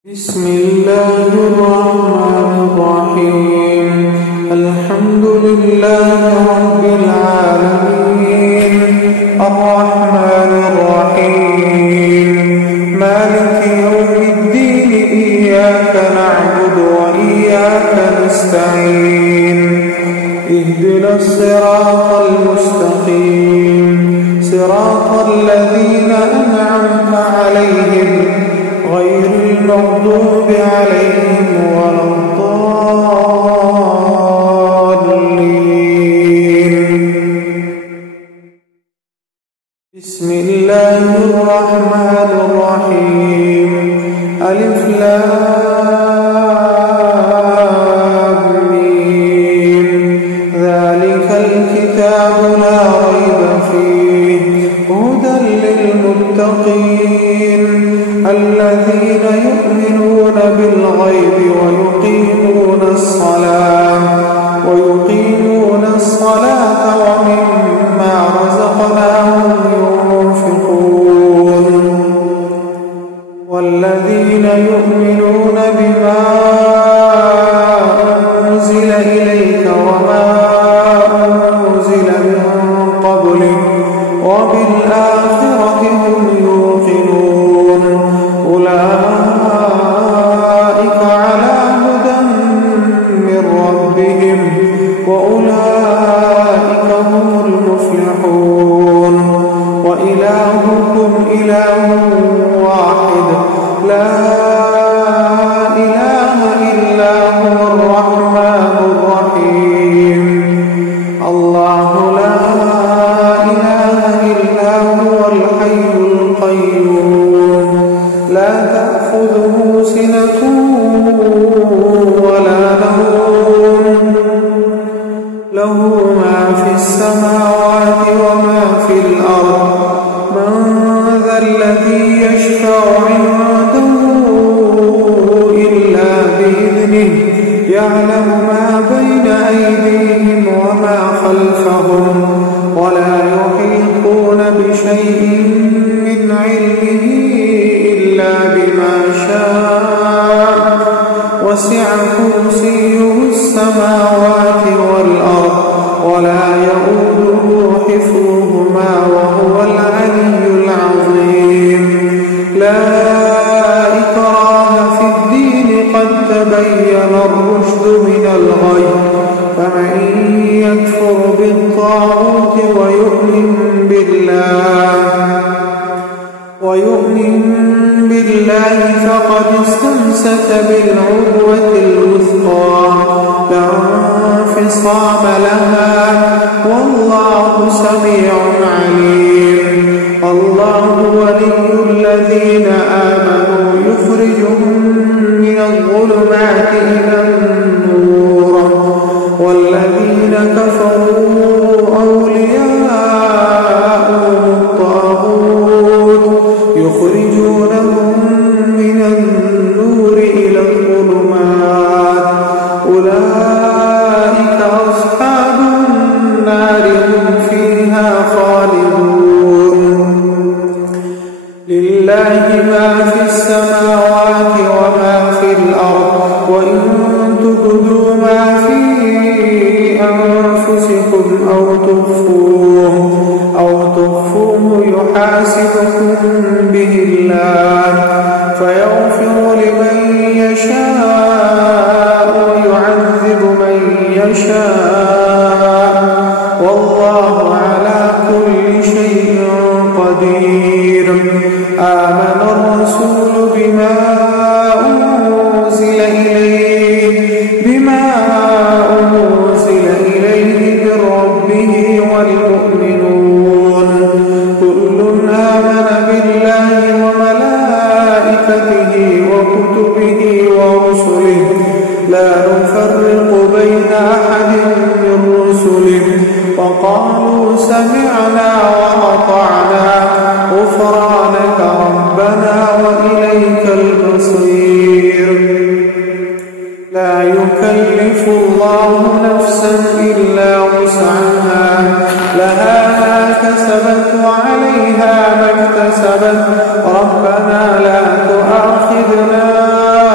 بسم الله الرحمن الرحيم. الحمد لله رب العالمين، الرحمن الرحيم، مالك يوم الدين. إياك نعبد وإياك نستعين. اهدنا الصراط المستقيم، صراط الذين أنعمت عليهم غير المغضوب عليهم ولا الضالين. بسم الله الرحمن الرحيم. ألف لام ميم. ذلك الكتاب لا ريب فيه هدى للمتقين الذين يؤمنون بالغيب ويقيمون الصلاة ومما رزقناهم ينفقون. والذين يؤمنون بما أنزل إليك وما أنزل من قبلك وبالآخرة هم يوقنون. أولئك على هدى من ربهم وأولئك هم المفلحون. وإلهكم إله واحد لا إله إلا هو الرحمن الرحيم. الله لا إله إلا هو الحي القيوم، لا تأخذه سنة ولا نوم، له ما في السماوات وما في الأرض. من ذا الذي يشفع عنده إلا بإذنه، يعلم ما بين أيديهم وما خلفهم، ولا يحيطون بشيء من علمه إلا بما شاء. وسع كرسيه السماوات والأرض ولا يؤوده حفظهما وهو العلي العظيم. لا إكراه في الدين، قد تبين الرشد من الغي. فمن يكفر بالطاغوت ويؤمن بالله فقد استمسك بالعروة الوثقى لا انفصام لها، والله سميع عليم. الله ولي الذين آمنوا يخرجهم من الظلمات إلى النور، والذين كفروا أولياءهم الطاغوت يخرجونهم من النور إلى الظلمات. أولئك أصحاب النار هم فيها خالدون. لله ما في السماوات وما في الأرض، وإن تبدوا ما في أنفسكم أو تخفوه يحاسبكم به الله، فيغفر لمن يشاء ويعذب من يشاء، والله على كل شيء قدير. آمن الرسول بما أنزل إليه من ربه والمؤمنون كل آمن بالله وملائكته وكتبه ورسله لا نفرق بين أحد من رسله، وقالوا سمعنا وأطعنا غفرانك ربنا وإليك المصير. لا يكلف الله نفسا إلا وسعها، لها ما كسبت وعليها ما اكتسبت. ربنا لا تؤاخذنا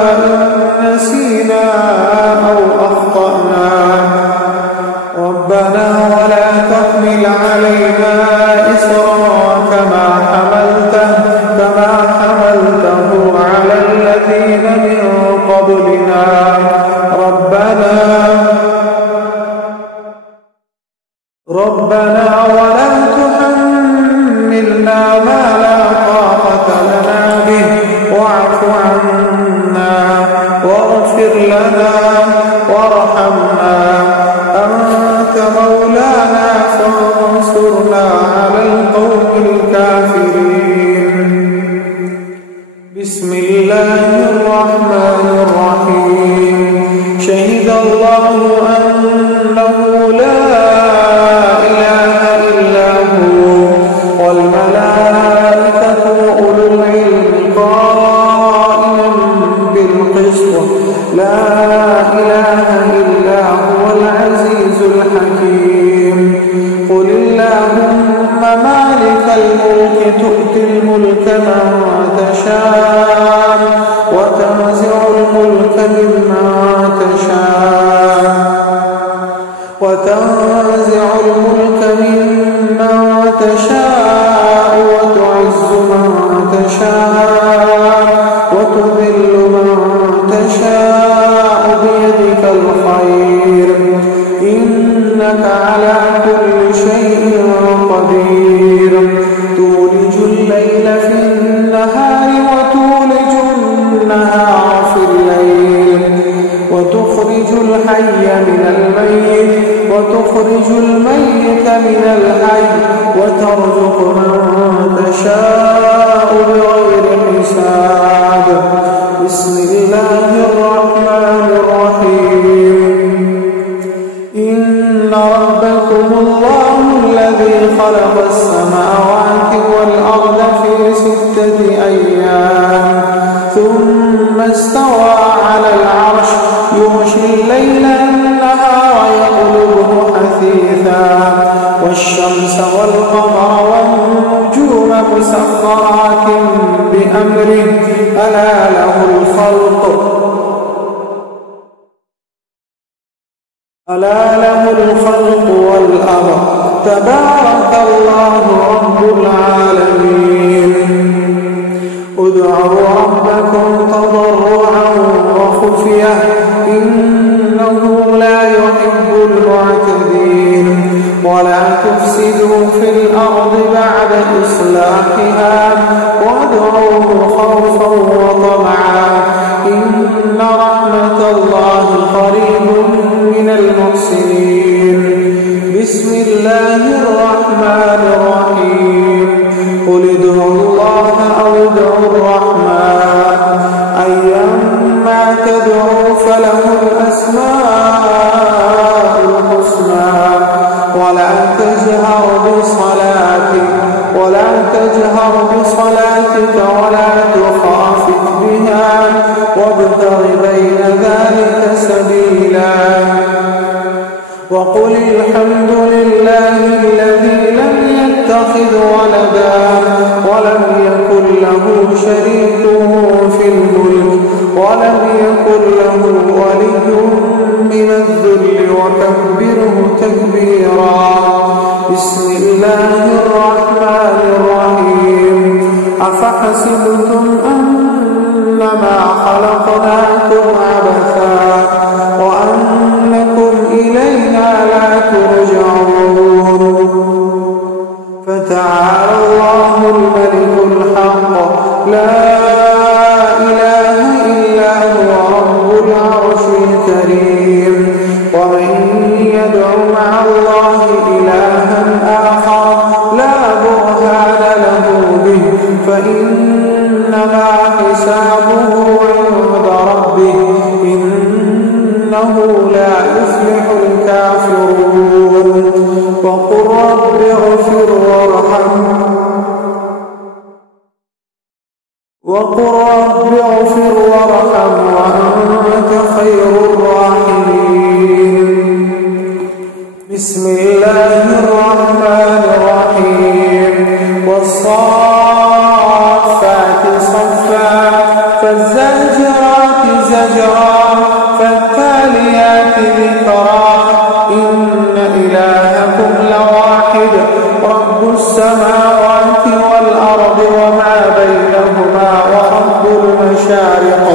الذين من قبلنا ربنا ولا تحملنا ما لا طاقة لنا به واعف عنا واغفر لنا وارحمنا أنت مولانا فانصرنا على القوم الكافرين. بسم الله الرحمن الرحيم. شهد الله أنه لا إله إلا هو والملائكة وأولو العلم قائما بالقسط لا إله إلا هو العزيز الحكيم. قل اللهم مالك الملك تؤتي الملك من تشاء وتنزع الملك ممن تشاء وتعز من تشاء وتذل من تشاء بيدك الخير إنك على كل شيء قدير. تولج الليل في النهار وتولج النهار في الليل وتخرج الحي من الميت وتخرج الميت من الحي وترزق من تشاء بغير حساب. بسم الله الرحمن الرحيم. إن ربكم الله الذي خلق السماوات والأرض في 6 أيام ثم استوى على العرش يغشي الليل النهار يطلبه حثيثا والشمس والقمر والنجوم مسخرات بأمره ألا له الخلق والأمر تبارك الله رب العالمين. ادعوا ربكم تضرعا وخفية إنه لا يحب المعتدين. ولا تفسدوا في الأرض بعد إصلاحها وادعوه خوفا وطمعا إن رحمة الله قريب من المحسنين. بسم الله الرحمن الرحيم. قل ادعوا الله أو ادعوا الرحمن أيما تدعوا فله الأسماء الحسنى ولا تجهر بصلاتك ولا تخافت بها وابتغ بين ذلك سبيلا. وقل الحمد لله الذي لم يتخذ ولدا ولم يكن له شريك في الملك ولم يكن له ولي من الذل وكبره تكبيرا. بسم الله الرحمن الرحيم. أفحسبتم أنما خلقناكم عبثا وأنكم إلينا لا ترجعون. فتعالى الله الملك الحق لا إله إلا هو رب العرش الكريم. ومن يدع مع الله إلها آخر لا برهان له به فإنما حسابه عند ربه إنه لا يفلح الكافرون. وقل رب اغفر وارحم وأنت خير الراحمين. بسم الله الرحمن الرحيم. والصافات صفا فالزاجرات زجرا فالتاليات ذكرا إن إلهكم لواحد رب السماوات والأرض وما بينهما ورب المشارق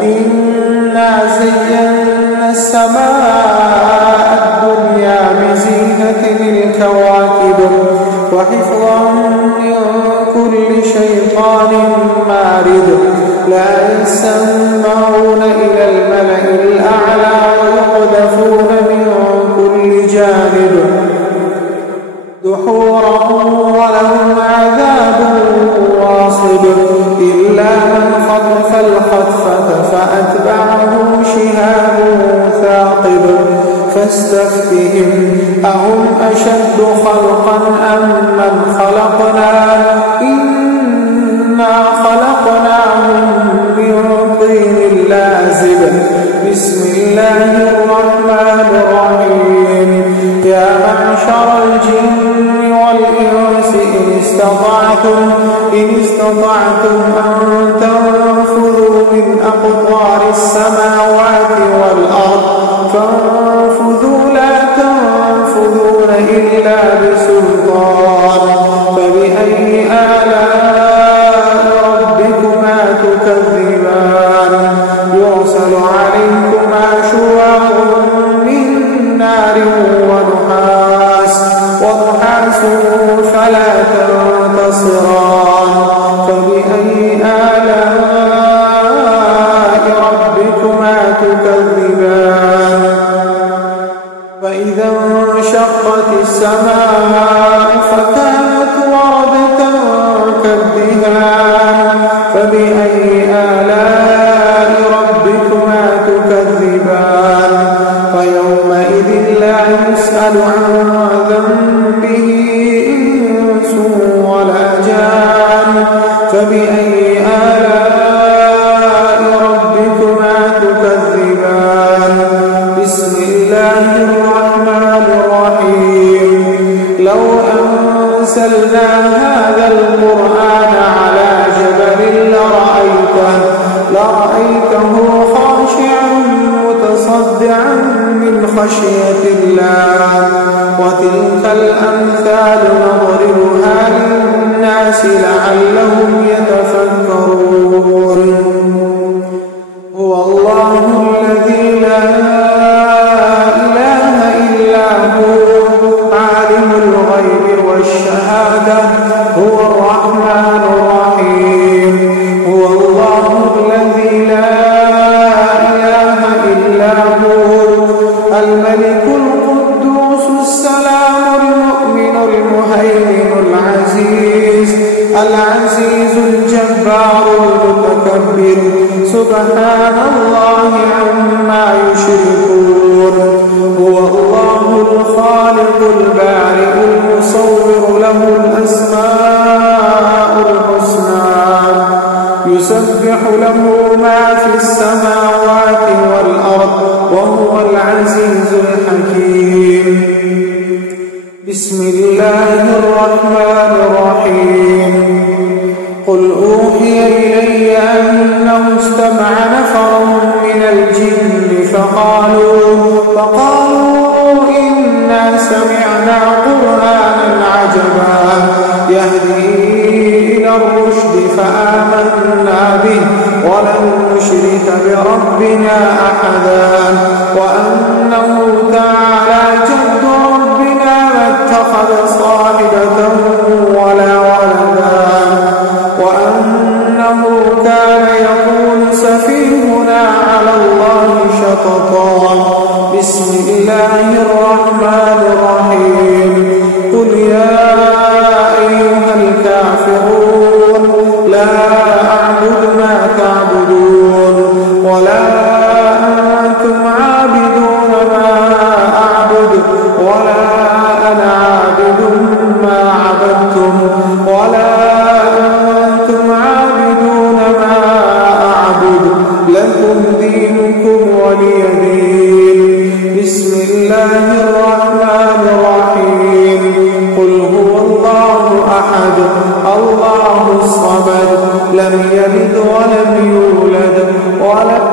إنا زينا السماء الدنيا بزينة الكواكب وحفظا من كل شيطان مارد لا يسمعون إلى الملأ الأعلى ويقذفون من كل جانب دحورا ولهم عذاب واصب إلا من خطف الخطفة فأتبعه شهاب ثاقب فاستفتهم أهم أشد خلقا أم من خلقنا إنا خلقناهم من طين لازب بسم الله الرحمن الرحيم يا معشر الجن والإنس إن استطعتم أن تنفذوا من أقطار السماوات والأرض فانفذوا لا تنفذون إلا بسلطان فبأي آلاء ربكما تكذبان يرسل عليكما شواظ من نار ونحاس فلا تنتصران فبأي آلاء ربكما تكذبان فإذا انشقت السماء فكانت وردة كالدهان فبأي آلاء ربكما تكذبان فيومئذ لا يسأل عن ذنبه إنس ولا جان فبأي آلاء ربكما تكذبان بسم الله الرحمن الرحيم لو أنزلنا هذا القرآن على جبل لرأيته خاشعا متصدعا من خشية الله وتلك الأمثال نضربها للناس لعلهم يتفكرون هو الله الذي لا إله إلا هو عالم الغيب والشهادة هو الرحمن الرحيم هو الله الذي لا إله إلا هو الملك القدوس السلام المؤمن المهيمن العزيز الجبار المتكبر سبحان الله عما يشركون هو الله الخالق البارئ المصور له الأسماء الحسنى يسبح له ما في السماوات والأرض وهو العزيز الحكيم بسم الله الرحمن الرحيم قل أوحي إلي أنه استمع نفر من الجن فقالوا إنا سمعنا قرآنا عجبا يهدي إلى الرشد فآمنا به ولن نشرك بربنا أحدا وأنه تعالى جد ربنا ما اتخذ صاحبة ولا ولدا وأنه كان يقول سفيهنا على الله شططا بسم الله الرحمن الرحيم قل يا أيها الكافرون لا أعبد ما تعبدون ولا أنتم عابدون ما أعبد ولا أنا عابد ما عبدتم ولا أنتم عابدون ما أعبد لكم دينكم ولي دين بسم الله الرحمن الرحيم قل هو الله أحد الله الصمد لم يلد ولم يولد ولم